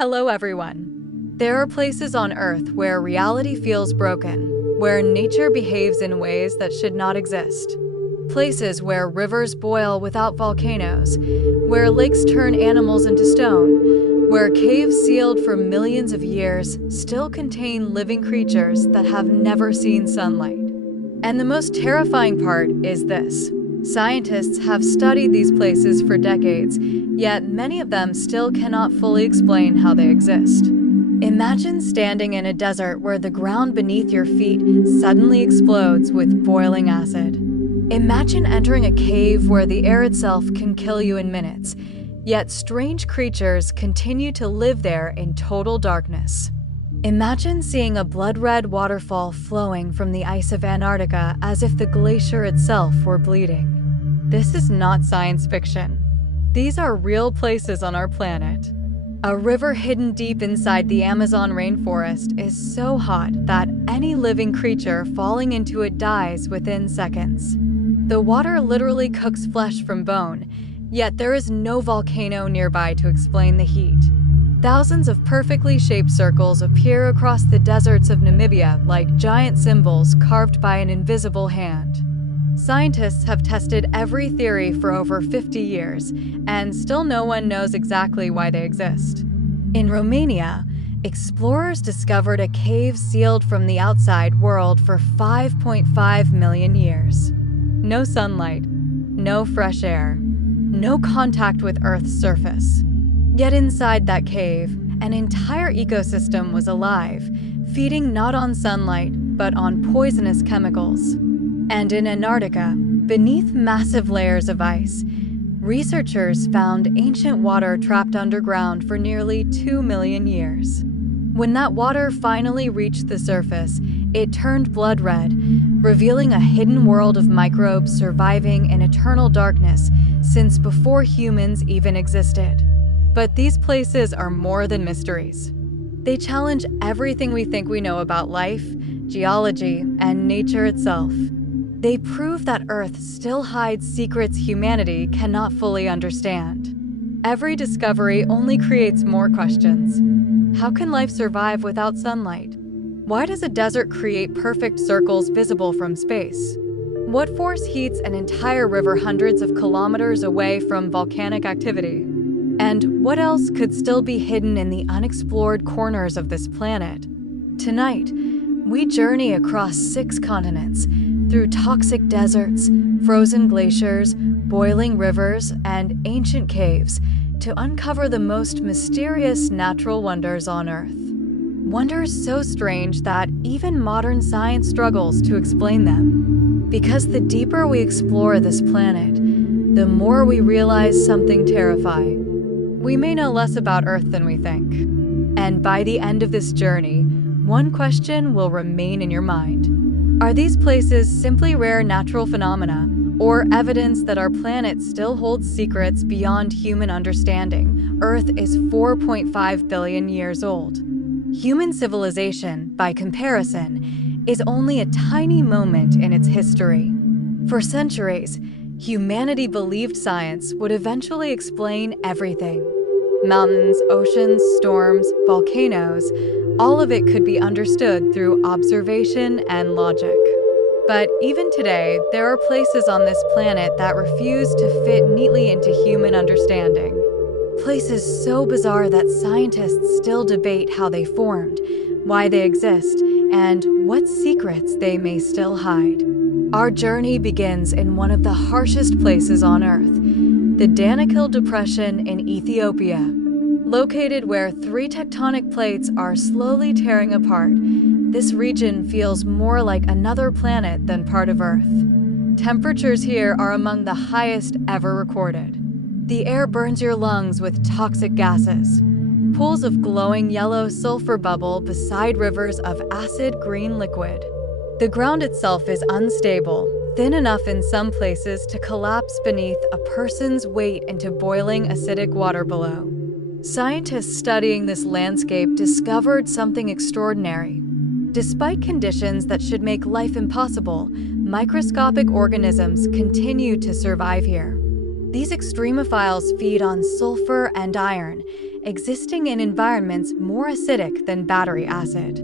Hello everyone. There are places on Earth where reality feels broken, where nature behaves in ways that should not exist. Places where rivers boil without volcanoes, where lakes turn animals into stone, where caves sealed for millions of years still contain living creatures that have never seen sunlight. And the most terrifying part is this. Scientists have studied these places for decades, yet many of them still cannot fully explain how they exist. Imagine standing in a desert where the ground beneath your feet suddenly explodes with boiling acid. Imagine entering a cave where the air itself can kill you in minutes, yet strange creatures continue to live there in total darkness. Imagine seeing a blood-red waterfall flowing from the ice of Antarctica as if the glacier itself were bleeding. This is not science fiction. These are real places on our planet. A river hidden deep inside the Amazon rainforest is so hot that any living creature falling into it dies within seconds. The water literally cooks flesh from bone, yet there is no volcano nearby to explain the heat. Thousands of perfectly shaped circles appear across the deserts of Namibia like giant symbols carved by an invisible hand. Scientists have tested every theory for over 50 years, and still no one knows exactly why they exist. In Romania, explorers discovered a cave sealed from the outside world for 5.5 million years. No sunlight, no fresh air, no contact with Earth's surface. Yet inside that cave, an entire ecosystem was alive, feeding not on sunlight, but on poisonous chemicals. And in Antarctica, beneath massive layers of ice, researchers found ancient water trapped underground for nearly 2 million years. When that water finally reached the surface, it turned blood red, revealing a hidden world of microbes surviving in eternal darkness since before humans even existed. But these places are more than mysteries. They challenge everything we think we know about life, geology, and nature itself. They prove that Earth still hides secrets humanity cannot fully understand. Every discovery only creates more questions. How can life survive without sunlight? Why does a desert create perfect circles visible from space? What force heats an entire river hundreds of kilometers away from volcanic activity? And what else could still be hidden in the unexplored corners of this planet? Tonight, we journey across 6 continents, through toxic deserts, frozen glaciers, boiling rivers, and ancient caves to uncover the most mysterious natural wonders on Earth. Wonders so strange that even modern science struggles to explain them. Because the deeper we explore this planet, the more we realize something terrifying. We may know less about Earth than we think. And by the end of this journey, one question will remain in your mind. Are these places simply rare natural phenomena, or evidence that our planet still holds secrets beyond human understanding? Earth is 4.5 billion years old. Human civilization, by comparison, is only a tiny moment in its history. For centuries, humanity believed science would eventually explain everything. Mountains, oceans, storms, volcanoes, all of it could be understood through observation and logic. But even today, there are places on this planet that refuse to fit neatly into human understanding. Places so bizarre that scientists still debate how they formed, why they exist, and what secrets they may still hide. Our journey begins in one of the harshest places on Earth, the Danakil Depression in Ethiopia. Located where 3 tectonic plates are slowly tearing apart, this region feels more like another planet than part of Earth. Temperatures here are among the highest ever recorded. The air burns your lungs with toxic gases. Pools of glowing yellow sulfur bubble beside rivers of acid green liquid. The ground itself is unstable, thin enough in some places to collapse beneath a person's weight into boiling acidic water below. Scientists studying this landscape discovered something extraordinary. Despite conditions that should make life impossible, microscopic organisms continue to survive here. These extremophiles feed on sulfur and iron, existing in environments more acidic than battery acid.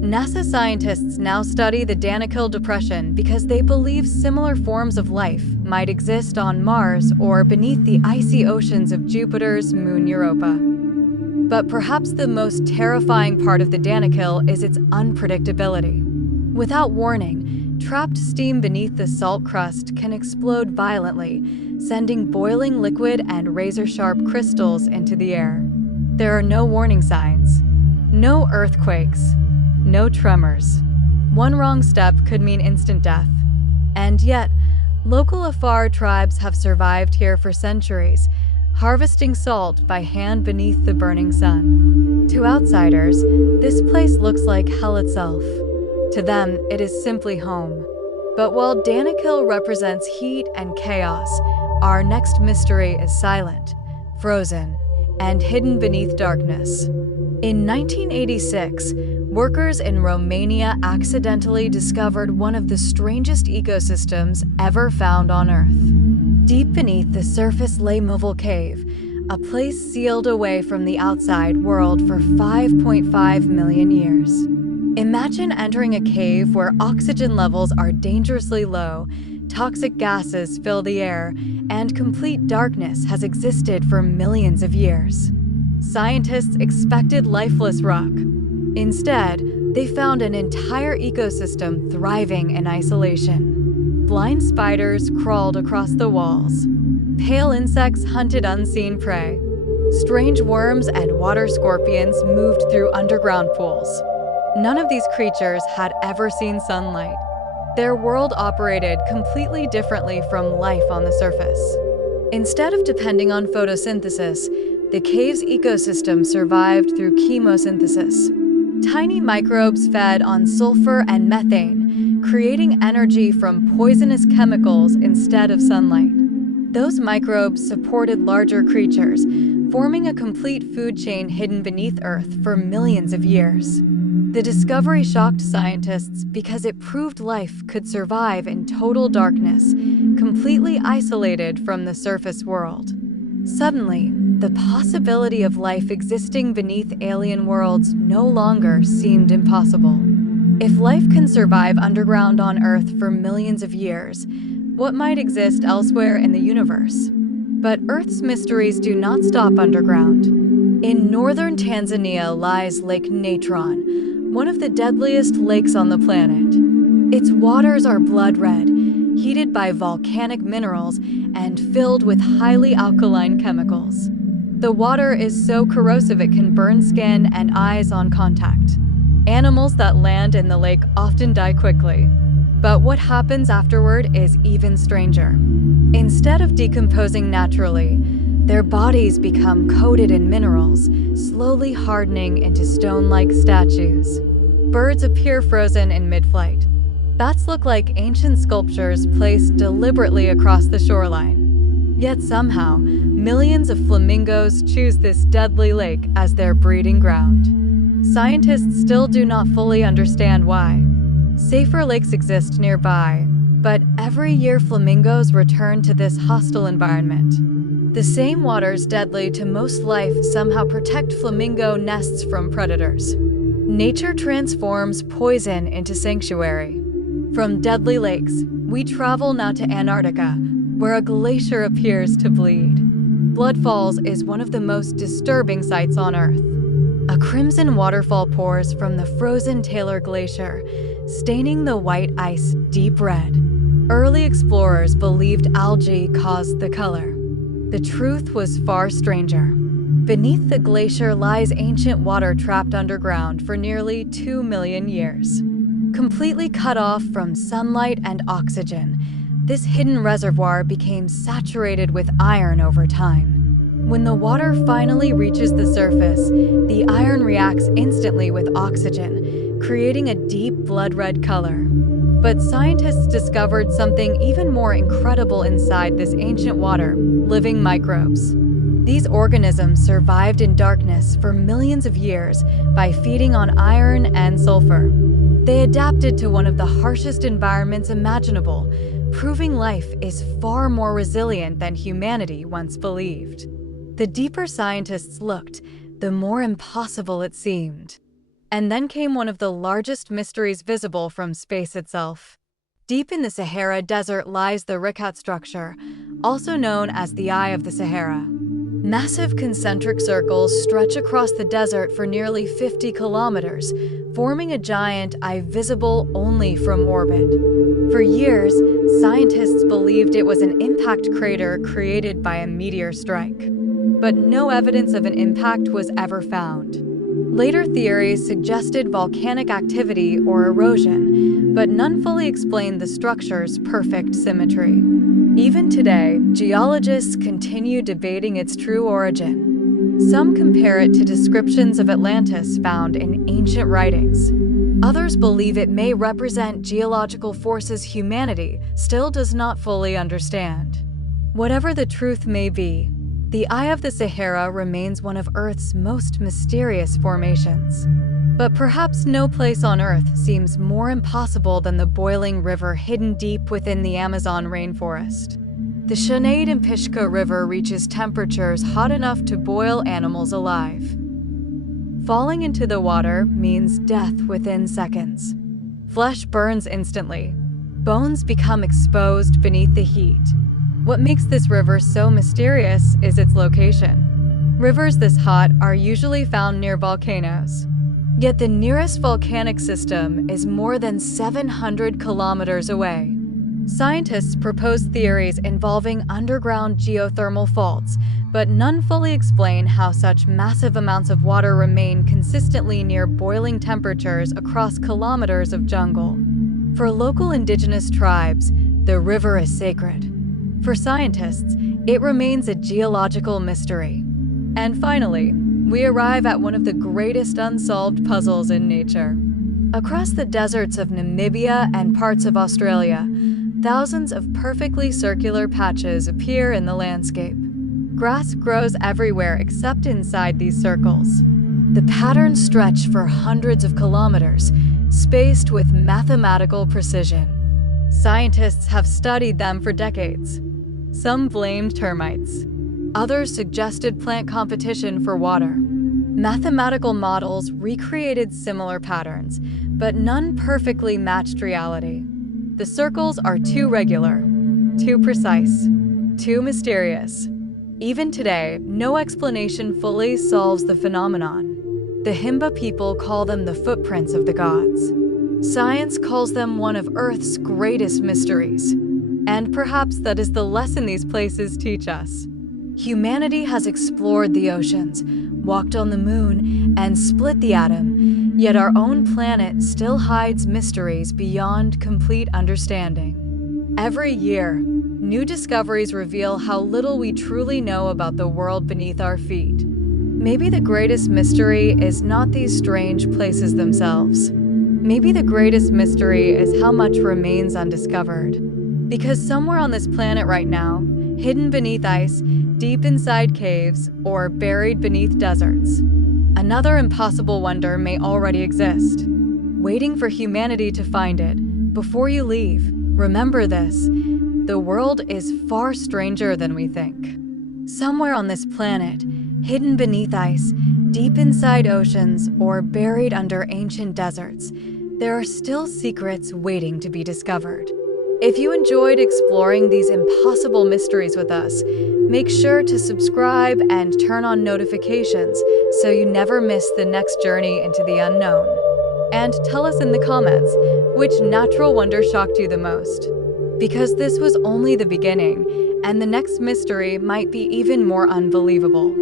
NASA scientists now study the Danakil Depression because they believe similar forms of life might exist on Mars or beneath the icy oceans of Jupiter's moon Europa. But perhaps the most terrifying part of the Danakil is its unpredictability. Without warning, trapped steam beneath the salt crust can explode violently, sending boiling liquid and razor-sharp crystals into the air. There are no warning signs, no earthquakes, no tremors. One wrong step could mean instant death. And yet, local Afar tribes have survived here for centuries, harvesting salt by hand beneath the burning sun. To outsiders, this place looks like hell itself. To them, it is simply home. But while Danakil represents heat and chaos, our next mystery is silent, frozen, and hidden beneath darkness. In 1986, workers in Romania accidentally discovered one of the strangest ecosystems ever found on Earth. Deep beneath the surface lay Movile Cave, a place sealed away from the outside world for 5.5 million years. Imagine entering a cave where oxygen levels are dangerously low, toxic gases fill the air, and complete darkness has existed for millions of years. Scientists expected lifeless rock. Instead, they found an entire ecosystem thriving in isolation. Blind spiders crawled across the walls. Pale insects hunted unseen prey. Strange worms and water scorpions moved through underground pools. None of these creatures had ever seen sunlight. Their world operated completely differently from life on the surface. Instead of depending on photosynthesis, the cave's ecosystem survived through chemosynthesis. Tiny microbes fed on sulfur and methane, creating energy from poisonous chemicals instead of sunlight. Those microbes supported larger creatures, forming a complete food chain hidden beneath Earth for millions of years. The discovery shocked scientists because it proved life could survive in total darkness, completely isolated from the surface world. Suddenly, the possibility of life existing beneath alien worlds no longer seemed impossible. If life can survive underground on Earth for millions of years, what might exist elsewhere in the universe? But Earth's mysteries do not stop underground. In northern Tanzania lies Lake Natron, one of the deadliest lakes on the planet. Its waters are blood red, heated by volcanic minerals and filled with highly alkaline chemicals. The water is so corrosive it can burn skin and eyes on contact. Animals that land in the lake often die quickly. But what happens afterward is even stranger. Instead of decomposing naturally, their bodies become coated in minerals, slowly hardening into stone-like statues. Birds appear frozen in mid-flight. Bats look like ancient sculptures placed deliberately across the shoreline. Yet somehow, millions of flamingos choose this deadly lake as their breeding ground. Scientists still do not fully understand why. Safer lakes exist nearby, but every year flamingos return to this hostile environment. The same waters deadly to most life somehow protect flamingo nests from predators. Nature transforms poison into sanctuary. From deadly lakes, we travel now to Antarctica, where a glacier appears to bleed. Blood Falls is one of the most disturbing sights on Earth. A crimson waterfall pours from the frozen Taylor Glacier, staining the white ice deep red. Early explorers believed algae caused the color. The truth was far stranger. Beneath the glacier lies ancient water trapped underground for nearly 2 million years. Completely cut off from sunlight and oxygen, this hidden reservoir became saturated with iron over time. When the water finally reaches the surface, the iron reacts instantly with oxygen, creating a deep blood-red color. But scientists discovered something even more incredible inside this ancient water: living microbes. These organisms survived in darkness for millions of years by feeding on iron and sulfur. They adapted to one of the harshest environments imaginable, proving life is far more resilient than humanity once believed. The deeper scientists looked, the more impossible it seemed. And then came one of the largest mysteries visible from space itself. Deep in the Sahara Desert lies the Rikat structure, also known as the Eye of the Sahara. Massive concentric circles stretch across the desert for nearly 50 kilometers, forming a giant eye visible only from orbit. For years, scientists believed it was an impact crater created by a meteor strike. But no evidence of an impact was ever found. Later theories suggested volcanic activity or erosion, but none fully explained the structure's perfect symmetry. Even today, geologists continue debating its true origin. Some compare it to descriptions of Atlantis found in ancient writings. Others believe it may represent geological forces humanity still does not fully understand. Whatever the truth may be, the Eye of the Sahara remains one of Earth's most mysterious formations. But perhaps no place on Earth seems more impossible than the boiling river hidden deep within the Amazon rainforest. The Sinead and Pishka River reaches temperatures hot enough to boil animals alive. Falling into the water means death within seconds. Flesh burns instantly. Bones become exposed beneath the heat. What makes this river so mysterious is its location. Rivers this hot are usually found near volcanoes. Yet the nearest volcanic system is more than 700 kilometers away. Scientists propose theories involving underground geothermal faults, but none fully explain how such massive amounts of water remain consistently near boiling temperatures across kilometers of jungle. For local indigenous tribes, the river is sacred. For scientists, it remains a geological mystery. And finally, we arrive at one of the greatest unsolved puzzles in nature. Across the deserts of Namibia and parts of Australia, thousands of perfectly circular patches appear in the landscape. Grass grows everywhere except inside these circles. The patterns stretch for hundreds of kilometers, spaced with mathematical precision. Scientists have studied them for decades. Some blamed termites. Others suggested plant competition for water. Mathematical models recreated similar patterns, but none perfectly matched reality. The circles are too regular, too precise, too mysterious. Even today, no explanation fully solves the phenomenon. The Himba people call them the footprints of the gods. Science calls them one of Earth's greatest mysteries. And perhaps that is the lesson these places teach us. Humanity has explored the oceans, walked on the moon, and split the atom, yet our own planet still hides mysteries beyond complete understanding. Every year, new discoveries reveal how little we truly know about the world beneath our feet. Maybe the greatest mystery is not these strange places themselves. Maybe the greatest mystery is how much remains undiscovered. Because somewhere on this planet right now, hidden beneath ice, deep inside caves, or buried beneath deserts, another impossible wonder may already exist, waiting for humanity to find it. Before you leave, remember this: the world is far stranger than we think. Somewhere on this planet, hidden beneath ice, deep inside oceans, or buried under ancient deserts, there are still secrets waiting to be discovered. If you enjoyed exploring these impossible mysteries with us, make sure to subscribe and turn on notifications so you never miss the next journey into the unknown. And tell us in the comments which natural wonder shocked you the most. Because this was only the beginning, and the next mystery might be even more unbelievable.